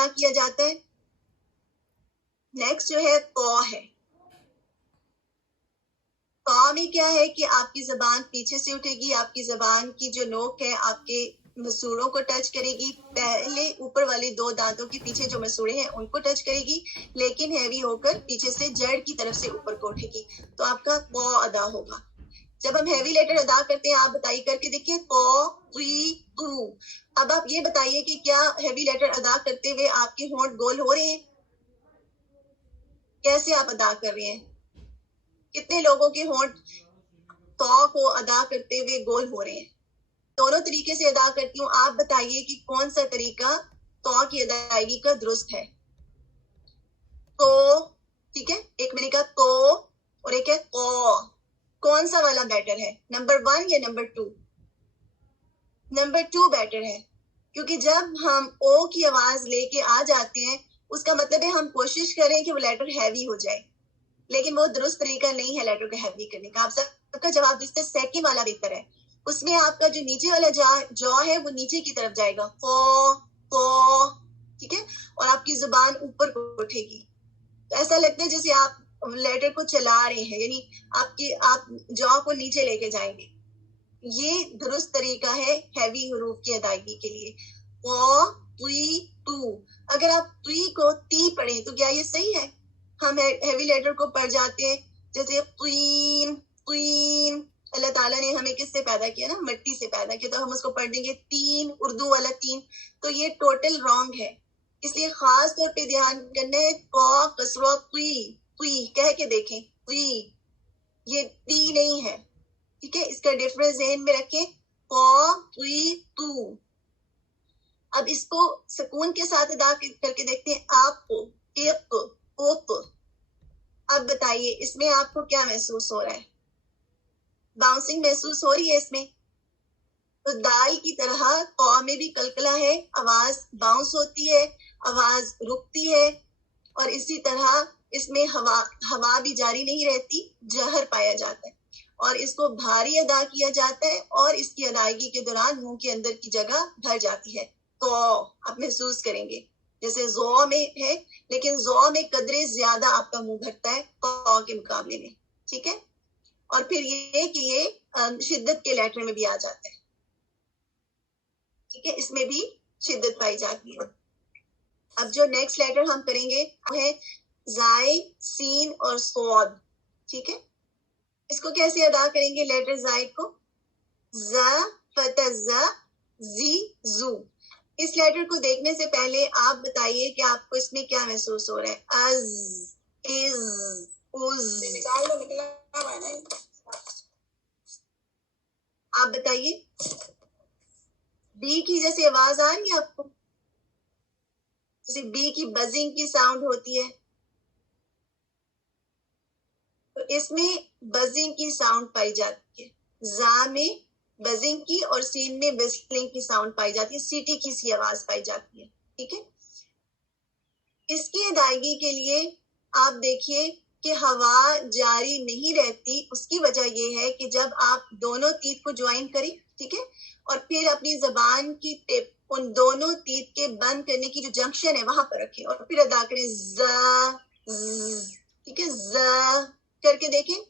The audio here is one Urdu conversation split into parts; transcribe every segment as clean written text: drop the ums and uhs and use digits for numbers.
ادا کیا جاتا ہے. نیکسٹ جو ہے قو ہے. قو میں کیا ہے کہ آپ کی زبان پیچھے سے اٹھے گی, آپ کی زبان کی جو نوک ہے آپ کے مسوڑوں کو ٹچ کرے گی, پہلے اوپر والے 2 دانتوں کے پیچھے جو مسوڑے ہیں ان کو ٹچ کرے گی, لیکن ہیوی ہو کر پیچھے سے جڑ کی طرف سے اوپر کو اٹھے گی, تو آپ کا قو ادا ہوگا. جب ہم ہیوی لیٹر ادا کرتے ہیں, آپ بتائیے کر کے دیکھیے, قو قی قو. اب آپ یہ بتائیے کہ کیا ہیوی لیٹر ادا کرتے ہوئے آپ کے ہونٹ گول ہو رہے ہیں؟ کیسے آپ ادا کر رہے ہیں؟ کتنے لوگوں کے ہونٹ تو کو ادا کرتے ہوئے گول ہو رہے ہیں؟ دونوں طریقے سے ادا کرتی ہوں, آپ بتائیے کہ کون سا طریقہ تو کی ادائیگی کا درست ہے. تو ٹھیک ہے, ایک میں نے کہا تو اور ایک ہے قو, کون سا والا بیٹر ہے, نمبر 1 یا نمبر 2؟ نمبر 2 بیٹر ہے, کیونکہ جب ہم او کی آواز لے کے آ جاتے ہیں اس کا مطلب ہے ہم کوشش کریں کہ وہ لیٹر ہیوی ہو جائے, لیکن وہ درست طریقہ نہیں ہے لیٹر کو ہیوی کرنے کا. آپ سب کا جواب درست ہے, سیکنڈ والا بہتر ہے. اس میں آپ کا جو نیچے والا جو ہے وہ نیچے کی طرف جائے گا, قو, ٹھیک ہے, اور آپ کی زبان اوپر کو اٹھے گی. تو ایسا لگتا ہے جیسے آپ لیٹر کو چلا رہے ہیں, یعنی آپ جو کو نیچے لے کے جائیں گے. یہ درست طریقہ ہے ہیوی حروف کی ادائیگی کے لیے. قو قی تو. اگر آپ تی کو تی پڑھیں تو کیا یہ صحیح ہے؟ ہم ہیوی لیٹر کو پڑھ جاتے ہیں جیسے قین قین. اللہ تعالیٰ نے ہمیں کس سے پیدا کیا نا, مٹی سے پیدا کیا, تو ہم اس کو پڑھ دیں گے تین, اردو والا تین. تو یہ ٹوٹل رانگ ہے, اس لیے خاص طور پہ دھیان کرنا ہے. قو کسرہ قی قی کہہ کے دیکھیں, قی یہ تی نہیں ہے, ٹھیک ہے, اس کا ڈفرنس ذہن میں رکھیں. قو قی تو. اب اس کو سکون کے ساتھ ادا کر کے دیکھتے ہیں. آپ کو ایک اوک. اب بتائیے اس میں آپ کو کیا محسوس ہو رہا ہے؟ باؤنسنگ محسوس ہو رہی ہے اس میں؟ تو دال کی طرح قو میں بھی کلکلا ہے, آواز باؤنس ہوتی ہے, آواز رکتی ہے, اور اسی طرح اس میں ہوا بھی جاری نہیں رہتی, جہر پایا جاتا ہے, اور اس کو بھاری ادا کیا جاتا ہے, اور اس کی ادائیگی کے دوران منہ کے اندر کی جگہ بھر جاتی ہے. تو آپ محسوس کریں گے جیسے زو میں ہے, لیکن زو میں قدرے زیادہ آپ کا منہ بھرتا ہے قو کے مقابلے میں, ٹھیک ہے. اور پھر یہ کہ یہ شدت کے لیٹر میں بھی آ جاتا ہے, ٹھیک ہے, اس میں بھی شدت پائی جاتی ہے. اب جو نیکسٹ لیٹر ہم کریں گے وہ ہے زائے, سین اور صاد, ٹھیک ہے. اس کو کیسے ادا کریں گے لیٹر زائے کو؟ ز فتح ز زی زو. اس لیٹر کو دیکھنے سے پہلے آپ بتائیے کہ آپ کو اس میں کیا محسوس ہو رہا ہے؟ از, از, از. آپ بتائیے, بی کی جیسے آواز آ رہی ہے آپ کو, جیسے بی کی بزنگ کی ساؤنڈ ہوتی ہے, تو اس میں بزنگ کی ساؤنڈ پائی جاتی ہے. زا میں بزنگ کی اور سین میں بزنگ کی ساؤنڈ پائی جاتی ہے, سیٹی کی سی آواز پائی جاتی ہے, ٹھیک ہے. اس کی ادائیگی کے لیے آپ دیکھیے کہ ہوا جاری نہیں رہتی. اس کی وجہ یہ ہے کہ جب آپ دونوں تیت کو جوائن کریں, ٹھیک ہے, اور پھر اپنی زبان کی ٹپ ان دونوں تیت کے بند کرنے کی جو جنکشن ہے وہاں پر رکھیں, اور پھر ادا کریں ز, ٹھیک ہے, ز کر کے دیکھیں.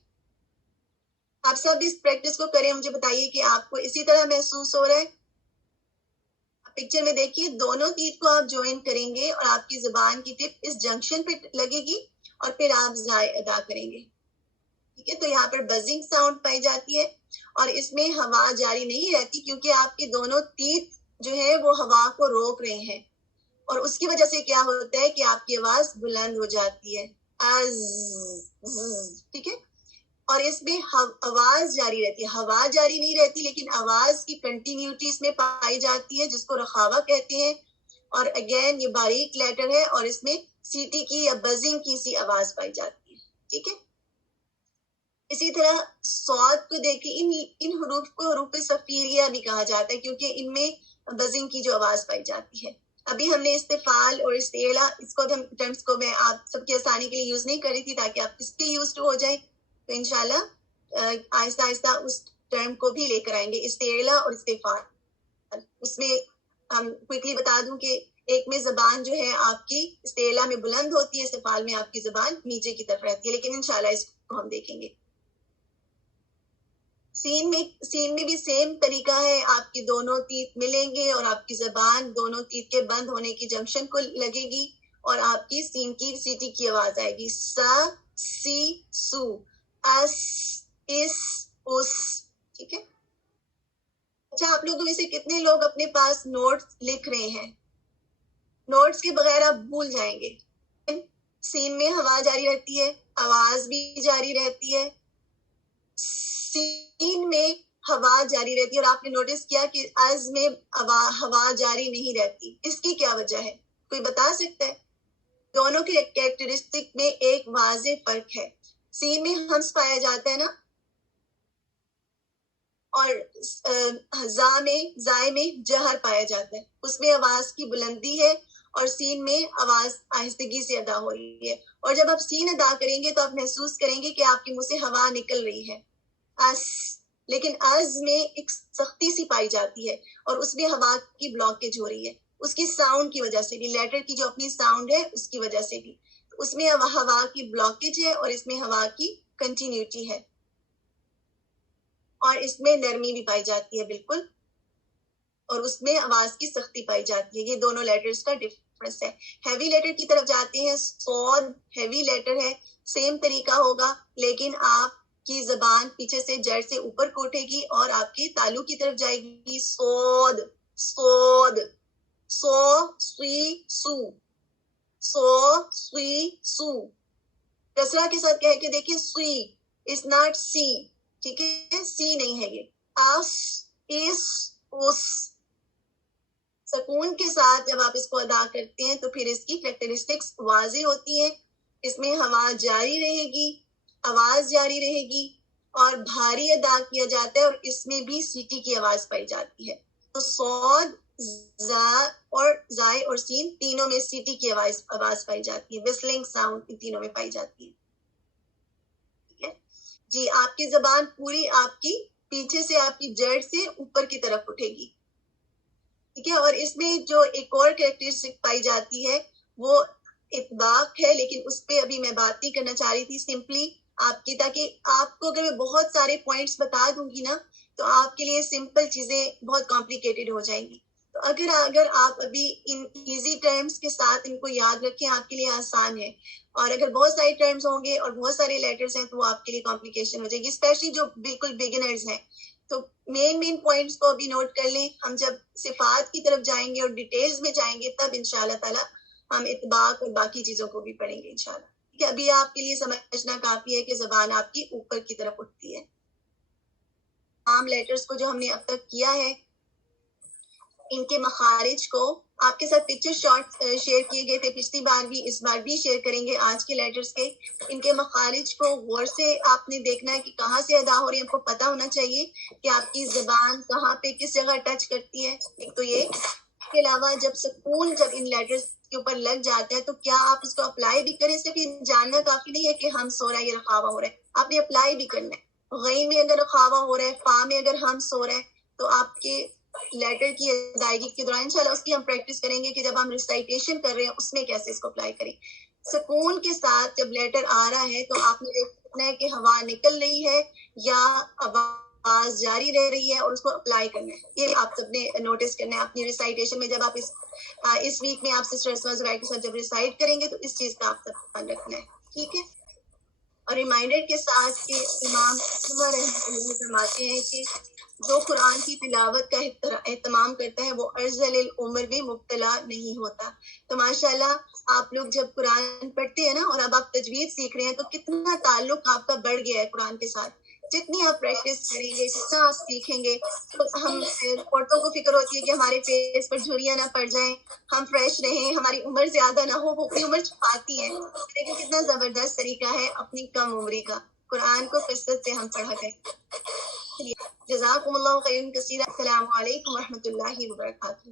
آپ سب اس پریکٹس کو کریں, مجھے بتائیے کہ آپ کو اسی طرح محسوس ہو رہا ہے. پکچر میں دیکھیے, دونوں تیت کو آپ جوائن کریں گے اور آپ کی زبان کی ٹپ اس جنکشن پہ لگے گی, اور پھر آپ زائے ادا کریں گے, ٹھیک ہے. تو یہاں پر بزنگ ساؤنڈ پائی جاتی ہے, اور اس میں ہوا جاری نہیں رہتی کیونکہ آپ کے دونوں تیت جو ہے وہ ہوا کو روک رہے ہیں, اور اس کی وجہ سے کیا ہوتا ہے کہ آپ کی آواز بلند ہو جاتی ہے, ٹھیک ہے. اور اس میں آواز جاری رہتی ہے, ہوا جاری نہیں رہتی, لیکن آواز کی کنٹینیوٹی اس میں پائی جاتی ہے, جس کو رخاوا کہتے ہیں. اور اگین یہ باریک لیٹر ہے, اور اس میں سیٹی کی یا بزنگ کی سی آواز پائی جاتی ہے, ٹھیک ہے. اسی طرح صاد کو دیکھیں, ان حروف کو حروف صفیریہ بھی کہا جاتا ہے کیونکہ ان میں بزنگ کی جو آواز پائی جاتی ہے. ابھی ہم نے استفال اور استعلا, اس کو ہم ٹرمز کو میں آپ سب کی آسانی کے لیے یوز نہیں کر رہی تھی تاکہ آپ اس کے یوز ٹو ہو جائیں. تو انشاءاللہ آہستہ آہستہ اس ٹرم کو بھی لے کر آئیں گے, استعلا اور استفال. اس میں ہم کوئکلی بتا دوں کہ ایک میں زبان جو ہے آپ کی استعلا میں بلند ہوتی ہے، استفال میں آپ کی زبان نیچے کی طرف رہتی ہے، لیکن انشاءاللہ اس کو ہم دیکھیں گے۔ سین میں بھی سیم طریقہ ہے، آپ کی دونوں تیت ملیں گے اور آپ کی زبان دونوں تیت کے بند ہونے کی جنکشن کو لگے گی اور آپ کی سین کی سیٹی کی آواز آئے گی، سا سی سو، اس اس اس، ٹھیک ہے۔ اچھا، آپ لوگوں میں سے کتنے لوگ اپنے پاس نوٹس لکھ رہے ہیں؟ نوٹس کے بغیر آپ بھول جائیں گے۔ سین میں ہوا جاری رہتی ہے، آواز بھی جاری رہتی ہے، سین میں ہوا جاری رہتی ہے، اور آپ نے نوٹس کیا کہ از میں ہوا جاری نہیں رہتی، اس کی کیا وجہ ہے؟ کوئی بتا سکتا ہے؟ دونوں کے کیریکٹرسٹک میں ایک واضح فرق ہے۔ سین میں ہمس پایا جاتا ہے نا، اور زائے میں جہر پایا جاتا ہے، اس میں آواز کی بلندی ہے اور سین میں آواز آہستگی سے ادا ہو رہی ہے، اور جب آپ سین ادا کریں گے تو آپ محسوس کریں گے کہ آپ کے منہ سے ہوا نکل رہی ہے، اس، لیکن از میں ایک سختی سی پائی جاتی ہے اور اس میں ہوا کی بلاکیج ہو رہی ہے، اس کی ساؤنڈ کی وجہ سے بھی، لیٹر کی جو اپنی ساؤنڈ ہے اس کی وجہ سے بھی، اس میں ہوا کی بلاکیج ہے اور اس میں ہوا کی کنٹینیوٹی ہے، اور اس میں نرمی بھی پائی جاتی ہے بالکل، اور اس میں آواز کی سختی پائی جاتی ہے۔ یہ دونوں لیٹرز کا ڈفرنس ہے۔ ہیوی لیٹر کی طرف جاتے ہیں، سود ہیوی لیٹر ہے، سیم طریقہ ہوگا، لیکن آپ کی زبان پیچھے سے جڑ سے اوپر کو اٹھے گی اور آپ کی تالو کی طرف جائے گی، سود سود، سو سوی سو، سو سوی سو، کسرہ کے ساتھ کہہ کے دیکھیں، سوی از ناٹ سی، ٹھیک ہے، سی نہیں ہے یہ، اس اس اس، سکون کے ساتھ جب آپ اس کو ادا کرتے ہیں تو پھر اس کی کریکٹرسٹکس واضح ہوتی ہیں، اس میں ہوا جاری رہے گی، آواز جاری رہے گی، اور بھاری ادا کیا جاتا ہے، اور اس میں بھی سیٹی کی آواز پائی جاتی ہے۔ تو صاد، زا اور زائے اور سین تینوں میں سیٹی کی آواز پائی جاتی ہے، وسلنگ ساؤنڈ ان تینوں میں پائی جاتی ہے، ٹھیک ہے جی۔ آپ کی زبان پوری آپ کی پیچھے سے آپ کی جڑ سے اوپر کی طرف اٹھے گی، ٹھیک ہے، اور اس میں جو ایک اور کریکٹرسٹک پائی جاتی ہے وہ اطباق ہے، لیکن اس پہ ابھی میں بات نہیں کرنا چاہ رہی تھی، سمپلی آپ کی، تاکہ آپ کو اگر میں بہت سارے پوائنٹس بتا دوں گی نا تو آپ کے لیے سمپل چیزیں بہت کمپلیکیٹڈ ہو جائیں گی، تو اگر آپ ابھی ان ایزی ٹرمز کے ساتھ ان کو یاد رکھیں، آپ کے لیے آسان ہے، اور اگر بہت سارے ٹرمز ہوں گے اور بہت سارے لیٹرز ہیں تو وہ آپ کے لیے کمپلیکیشن ہو جائے گی، اسپیشلی جو بالکل بگنرز ہیں۔ تو مین پوائنٹس کو ابھی نوٹ کر لیں، ہم جب صفات کی طرف جائیں گے اور ڈیٹیلز میں جائیں گے تب انشاءاللہ تعالی ہم اطباق اور باقی چیزوں کو بھی پڑھیں گے انشاءاللہ، ٹھیک ہے۔ ابھی آپ کے لیے سمجھنا کافی ہے کہ زبان آپ کی اوپر کی طرف اٹھتی ہے۔ عام لیٹرز کو جو ہم نے اب تک کیا ہے، ان کے مخارج کو آپ کے ساتھ پکچر شارٹ شیئر کیے گئے تھے پچھلی بار بھی، اس بار بھی شیئر کریں گے آج کے لیٹرز کے، ان کے مخارج کو غور سے آپ نے دیکھنا ہے کہ کہاں سے ادا ہو رہی ہے، آپ کو پتا ہونا چاہیے کہ آپ کی زبان کہاں پہ کس جگہ ٹچ کرتی ہے، ایک تو یہ، اس کے علاوہ جب سکون جب ان لیٹرز کے اوپر لگ جاتا ہے تو کیا آپ اس کو اپلائی بھی کریں، صرف یہ جاننا کافی نہیں ہے کہ ہمس ہو رہا ہے یا رخاوہ ہو رہا ہے، آپ نے اپلائی بھی کرنا ہے، غین میں اگر رخاوہ ہو رہا ہے، فا میں اگر ہمس ہو رہا ہے تو آپ کے لیٹر کی ادائیگی کے دوران انشاءاللہ اس کی ہم پریکٹس کریں گے کہ جب ہم ریسائٹیشن کر رہے ہیں اس میں کیسے اس کو اپلائی کریں۔ سکون کے ساتھ جب لیٹر آ رہا ہے تو آپ نے دیکھنا ہے کہ ہوا نکل رہی ہے یا آواز جاری رہ رہی ہے، اور اس کو اپلائی کرنا ہے، یہ آپ سب نے نوٹس کرنا ہے اپنی ریسائٹیشن میں۔ جب آپ اس ویک میں آپ سسٹر اسماء زبیر کے ساتھ جب ریسائٹ کریں گے تو اس چیز کا آپ سب دھیان رکھنا ہے، ٹھیک ہے۔ اور ریمائنڈر کے ساتھ کہ امام رحمۃ اللہ فرماتے ہیں کہ جو قرآن کی تلاوت کا اہتمام کرتا ہے وہ ارذل العمر بھی مبتلا نہیں ہوتا۔ تو ماشاءاللہ آپ لوگ جب قرآن پڑھتے ہیں نا اور اب آپ تجوید سیکھ رہے ہیں تو کتنا تعلق آپ کا بڑھ گیا ہے قرآن کے ساتھ، جتنی آپ پریکٹس کریں گے، جتنا آپ سیکھیں گے، تو ہم عورتوں کو فکر ہوتی ہے کہ ہمارے فیس پر جھریاں نہ پڑ جائیں، ہم فریش رہیں، ہماری عمر زیادہ نہ ہو، وہ اپنی عمر چھپاتی ہیں، لیکن کتنا زبردست طریقہ ہے اپنی کم عمری کا، قرآن کو کثرت سے ہم پڑھا کریں۔ جزاکم اللہ خیر کثیرا، السلام علیکم ورحمۃ اللہ وبرکاتہ۔